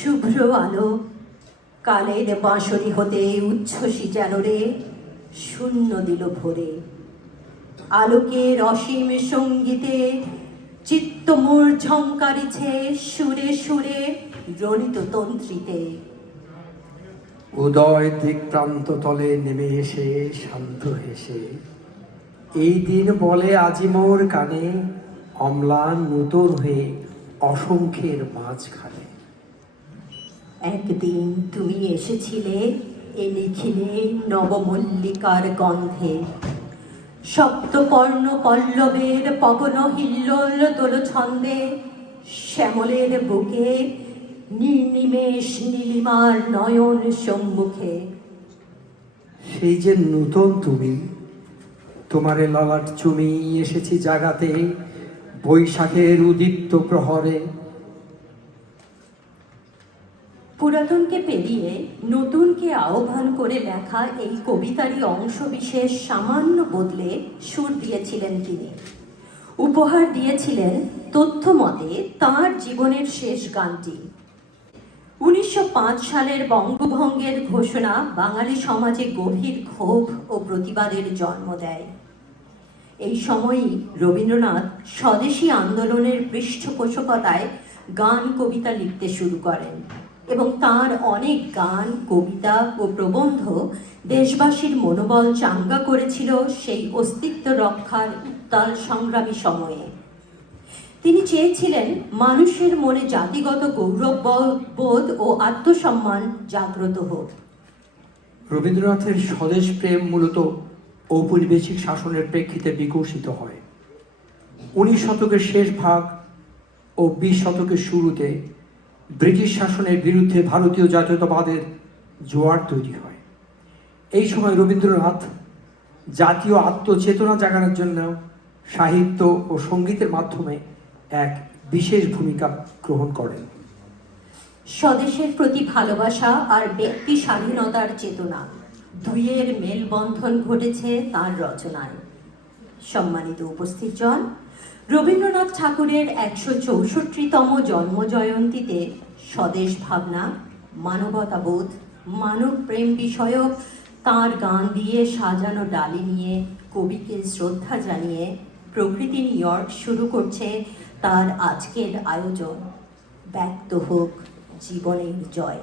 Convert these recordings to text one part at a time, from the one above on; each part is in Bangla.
শুভ্র আলো কালের বাঁশরি হতে উচ্ছ্বসী যেন রে, শূন্য দিল ভরে। আলোকের অসীম সঙ্গীতে চিত্ত মোর ঝঙ্কারিছে সুরে সুরে রণিত তন্ত্রীতে। উদয় দিক প্রান্ত তলে নেমে এসে শান্ত হেসে, এই দিন বলে আজি মোর কানে অম্লান নূতন হয়ে অসংখ্যের মাঝখানে। একদিন তুমি এসেছিলে এ নবমল্লিকার গন্ধে। সপ্তপর্ণ পল্লবের পবন হিল্লোল দোল ছন্দে, শ্যামলের বুকে নির্নিমেষ নীলিমার নয়ন সম্মুখে। সেই যে নূতন তুমি, তোমারে ললাট চুমি এসেছি জাগাতে, বৈশাখের উদীপ্ত প্রহরে। পুরাতনকে পেরিয়ে নতুনকে আহ্বান করে লেখা এই কবিতারই অংশবিশেষ সামান্য বদলে সুর দিয়েছিলেন তিনি। উপহার দিয়েছিলেন তথ্য মতে তাঁর জীবনের শেষ গানটি। উনিশশো পাঁচ সালের বঙ্গভঙ্গের ঘোষণা বাঙালি সমাজে গভীর ক্ষোভ ও প্রতিবাদের জন্ম দেয়। এই সময়ই রবীন্দ্রনাথ স্বদেশী আন্দোলনের পৃষ্ঠপোষকতায় গান কবিতা লিখতে শুরু করেন। এবং তার অনেক গান, কবিতা ও প্রবন্ধ দেশবাসীর মনোবল চাঙ্গা করেছিল সেই অস্তিত্ব রক্ষার উত্তাল সংগ্রামী সময়ে। তিনি চেয়েছিলেন মানুষের মনে জাতিগত গৌরব, বোধ ও আত্মসম্মান জাগ্রত হোক। রবীন্দ্রনাথের স্বদেশ প্রেম মূলত ঔপনিবেশিক শাসনের প্রেক্ষিতে বিকশিত হয়। উনিশ শতকের শেষ ভাগ ও বিশ শতকের শুরুতে ব্রিটিশ শাসনের বিরুদ্ধে ভারতীয় জাতীয়তাবাদের জোয়ার তৈরি হয়। এই সময় রবীন্দ্রনাথ জাতীয় আত্মচেতনা জাগানোর জন্য সাহিত্য ও সঙ্গীতের মাধ্যমে এক বিশেষ ভূমিকা গ্রহণ করেন। স্বদেশের প্রতি ভালোবাসা আর ব্যক্তি স্বাধীনতার চেতনা দুইয়ের মেলবন্ধন ঘটেছে তার রচনায়। সম্মানিত উপস্থিত উপস্থিতজন রবীন্দ্রনাথ ঠাকুরের একশো চৌষট্টিতম জন্মজয়ন্তীতে স্বদেশ ভাবনা, মানবতাবোধ, মানব প্রেম বিষয়ক তার গান দিয়ে সাজানো ডালি নিয়ে কবিকে শ্রদ্ধা জানিয়ে প্রকৃতি নিউ ইয়র্ক শুরু করছে তার আজকের আয়োজন। ব্যক্ত হোক জীবনের জয়।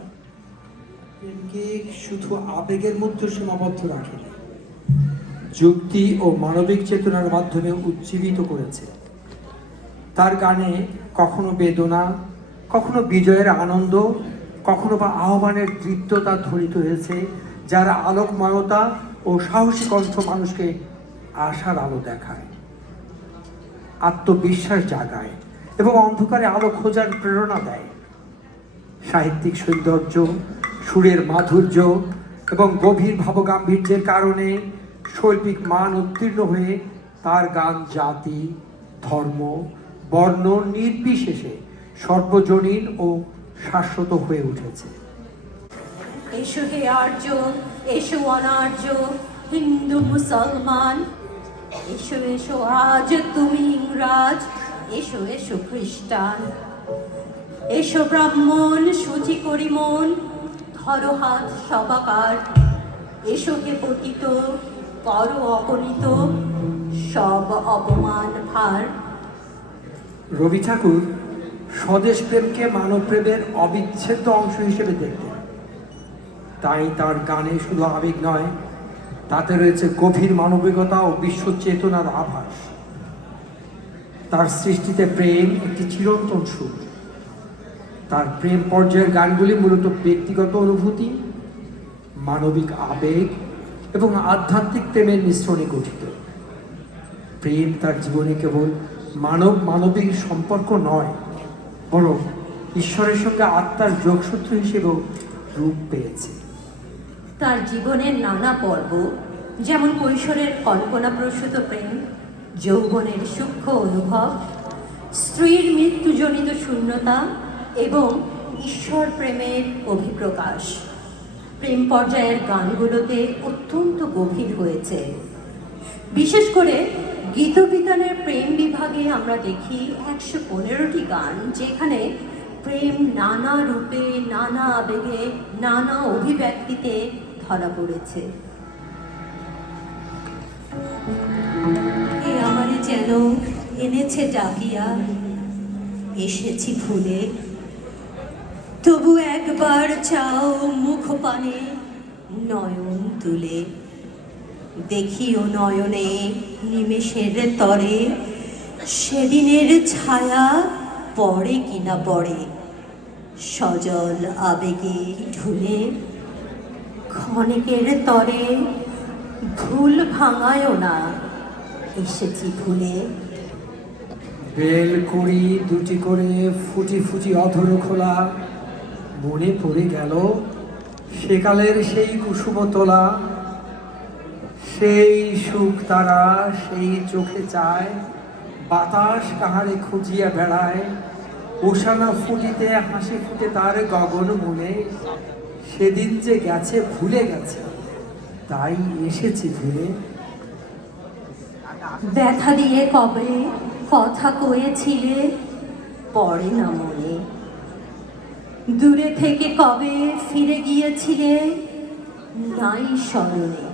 শুধু আবেগের মধ্যে সীমাবদ্ধ রাখেনি, যুক্তি ও মানবিক চেতনার মাধ্যমে উজ্জীবিত করেছে। তার গানে কখনো বেদনা, কখনো বিজয়ের আনন্দ, কখনো বা আহ্বানের দৃপ্ততা ধ্বনিত হয়েছে, যারা আলোকময়তা ও সাহসী কণ্ঠ মানুষকে আশার আলো দেখায়, আত্মবিশ্বাস জাগায় এবং অন্ধকারে আলো খোঁজার প্রেরণা দেয়। সাহিত্যিক সৌন্দর্য, সুরের মাধুর্য এবং গভীর ভাবগাম্ভীর্যের কারণে শৈল্পিক মান উত্তীর্ণ হয়ে তার গান জাতি, ধর্ম বর্ণ নির্বিশেষে সর্বজনীন ও শাশ্বত হয়ে উঠেছে। এসো হে আর্য, এসো অনার্য, হিন্দু, মুসলমান। এসো এসো আজ তুমি ইংরাজ, এসো এসো খ্রিস্টান। এসো ব্রাহ্মণ সুচি করি মন ধরো হাত সবাকার। এসো হে পতিত, করো অপনীত সব অপমান ভার। রবি ঠাকুর স্বদেশ প্রেমকে মানব প্রেমের অবিচ্ছেদ্য অংশ হিসেবে দেখতেন। তাই তার গানে শুধু আবেগ নয়, তাতে রয়েছে গভীর মানবিকতা ও বিশ্ব চেতনার আভাস। তার সৃষ্টিতে প্রেম একটি চিরন্তন সুর তার প্রেম পর্যায়ের গানগুলি মূলত ব্যক্তিগত অনুভূতি, মানবিক আবেগ এবং আধ্যাত্মিক প্রেমের মিশ্রণে গঠিত। প্রেম তার জীবনে কেবল মানব মানবিক সম্পর্ক নয়, বরং ঈশ্বরের সঙ্গে আত্মার যোগসূত্র হিসেবেও রূপ পেয়েছে। তার জীবনের নানা পর্ব, যেমন কৈশোরের কল্পনাপ্রসূত প্রেম, যৌবনের সূক্ষ্ম অনুভব, স্ত্রীর মৃত্যুজনিত শূন্যতা এবং ঈশ্বর প্রেমের অভিপ্রকাশ, প্রেম পর্যায়ের গানগুলোতে অত্যন্ত গভীর হয়েছে। বিশেষ করে গীতবিতানের প্রেম বিভাগে আমরা দেখি একশো পনেরোটি গান, যেখানে প্রেম নানা রূপে, নানা আবেগে, নানা অভিব্যক্তিতে ধরা পড়েছে। এ আমারে যেন এনেছে ডাকিয়া, এসেছি ভুলে। তবু একবার চাও মুখ পানে নয়ন তুলে। দেখিও নয়নে নিমেষের তরে, সেদিনের ছায়া পড়ে কিনা পড়ে। সজল আবেগে ঢুলে ক্ষণিকের তরে, ভুল ভাঙায়ও না, এসেছি ভুলে। বেল করি দুটি করে ফুটি ফুটি অধর খোলা, মনে পড়ে গেল সেকালের সেই কুসুম তোলা। সেই সুখ তারা, সেই চোখে চায়, বাতাস কাহারে খুঁজিয়া বেড়ায় ওষানা ফুটিতে, হাসি ফুটে তার গগন মনে, সেদিন যে গেছে, ভুলে গেছে, তাই এসেছি ভুলে ব্যথা দিয়ে কবে কথা কয়েছিলে? পড়ে না মনে। দূরে থেকে কবে ফিরে গিয়েছিলে? নাই স্মরণে।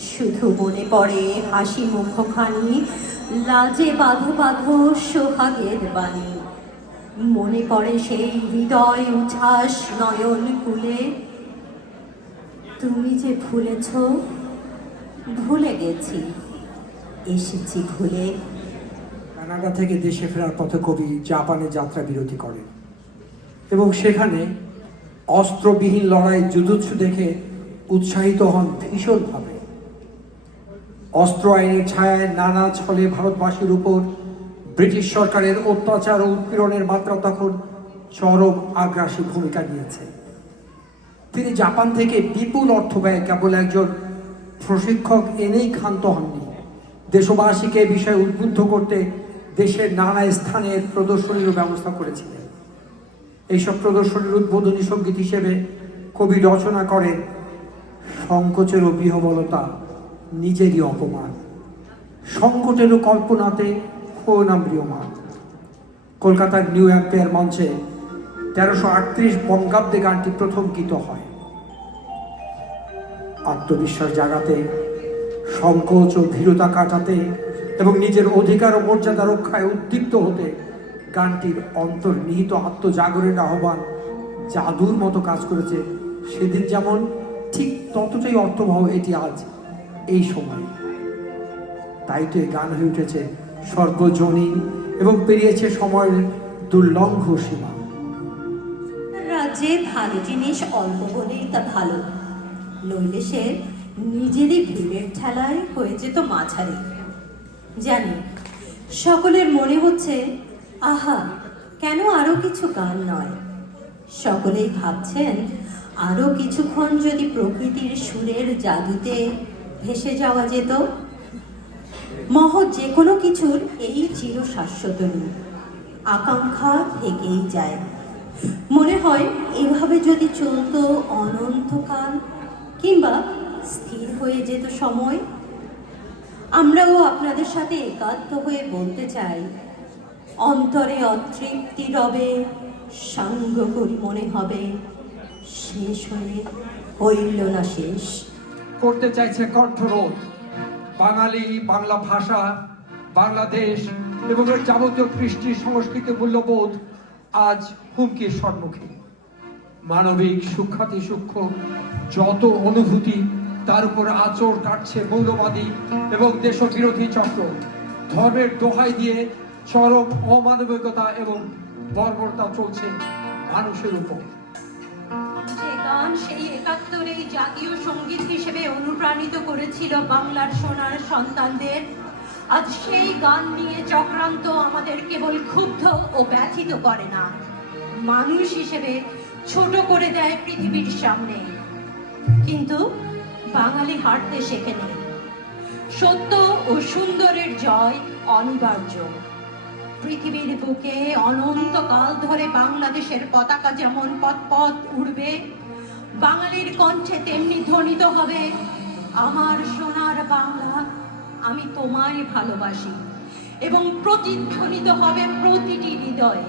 শুধু মনে পড়ে হাসি মুখখানি, লাজে বাঁধো বাঁধো সোহাগের বাণী। মনে পড়ে সেই হৃদয় উচ্ছ্বাস নয়ন কুলে। তুমি যে ভুলেছ, ভুলে গেছি, এসেছি ভুলে। কানাডা থেকে দেশে ফেরার পথে কবি জাপানে যাত্রা বিরতি করেন। এবং সেখানে অস্ত্রবিহীন লড়াই যুদ্ধুৎসু দেখে উৎসাহিত হন ভীষণভাবে। অস্ত্র আইনের ছায়ায় নানা ছলে ভারতবাসীর উপর ব্রিটিশ সরকারের অত্যাচার ও উৎপীড়নের মাত্রা তখন চরম আগ্রাসী ভূমিকা নিয়েছে। তিনি জাপান থেকে বিপুল অর্থ ব্যয় কেবল একজন প্রশিক্ষক এনেই ক্ষান্ত হননি। দেশবাসীকে বিষয়ে উদ্বুদ্ধ করতে দেশের নানা স্থানে প্রদর্শনীরও ব্যবস্থা করেছিলেন। এইসব প্রদর্শনীর উদ্বোধনী সংগীত হিসেবে কবি রচনা করেন সংকোচেরও বিহবলতা নিজেরই অপমান। সংকটেরও কল্পনাতে না কলকাতার নিউ অ্যাম্পেয়ার মঞ্চে তেরোশো আটত্রিশ বঙ্গাব্দে গানটি প্রথম গীত হয়। আত্মবিশ্বাস জাগাতে, সংকোচ ও ভীরতা কাটাতে এবং নিজের অধিকার ও মর্যাদা রক্ষায় উদ্দীপ্ত হতে গানটির অন্তর্নিহিত আত্মজাগরণের আহ্বান জাদুর মতো কাজ করেছে। সেদিন যেমন ঠিক ততটাই অর্থবহ, এটি আজ এই সময়। তাই তো এই গান হয়ে উঠেছে সর্বজনীন এবং পেরিয়েছে সময়ের দুর্লঙ্ঘ সীমা। রাজ্যে ভালো জিনিস অল্প হলেই তা ভালো। নইলে সে নিজেরই ভিড়ের ঠেলায় হয়ে যেত মাঝারি। জানি, সকলের মনে হচ্ছে, আহা, কেন আরও কিছু গান নয়? সকলেই ভাবছেন, আরও কিছুক্ষণ যদি প্রকৃতির সুরের জাদুতে ভেসে যাওয়া যেত। মহৎ যে কোনো কিছুর এই চির শাশ্বত রূপ। আকাঙ্ক্ষা থেকেই যায়। মনে হয় এভাবে যদি চলতো অনন্তকাল কিংবা স্থির হয়ে যেত সময়, আমরাও আপনাদের সাথে একাত্ম হয়ে বলতে চাই, অন্তরে অতৃপ্তি রবে, সাঙ্গ করি মনে হবে, শেষ হয়ে হইল না শেষ। করতে চাইছে কণ্ঠরোধ। বাঙালি, বাংলা ভাষা, বাংলাদেশ এবং এর যাবতীয় কৃষ্টি সংস্কৃতি মূল্যবোধ আজ হুমকির সম্মুখীন। মানবিক সূক্ষাতি সূক্ষ্ম যত অনুভূতি, তার উপর আচর কাটছে মৌলবাদী এবং দেশবিরোধী চক্র। ধর্মের দোহাই দিয়ে চরম অমানবিকতা এবং বর্বরতা চলছে মানুষের উপর। গান সেই একাত্তর এই জাতীয় সংগীত হিসেবে অনুপ্রাণিত করেছিল বাংলার সোনার সন্তানদের। আজ সেই গান নিয়ে চক্রান্ত আমাদের কেবল ক্ষুব্ধ ও ব্যথিত করে না। মানুষ হিসেবে ছোট করে দেয় পৃথিবীর সামনে। কিন্তু বাঙালি হারতে শেখেনি সত্য ও সুন্দরের জয় অনিবার্য। পৃথিবীর বুকে অনন্তকাল ধরে বাংলাদেশের পতাকা যেমন পথ পথ উড়বে বাঙালির কণ্ঠে তেমনি ধ্বনিত হবে, আমার সোনার বাংলা আমি তোমায় ভালোবাসি। এবং প্রতিধ্বনিত হবে প্রতিটি হৃদয়ে।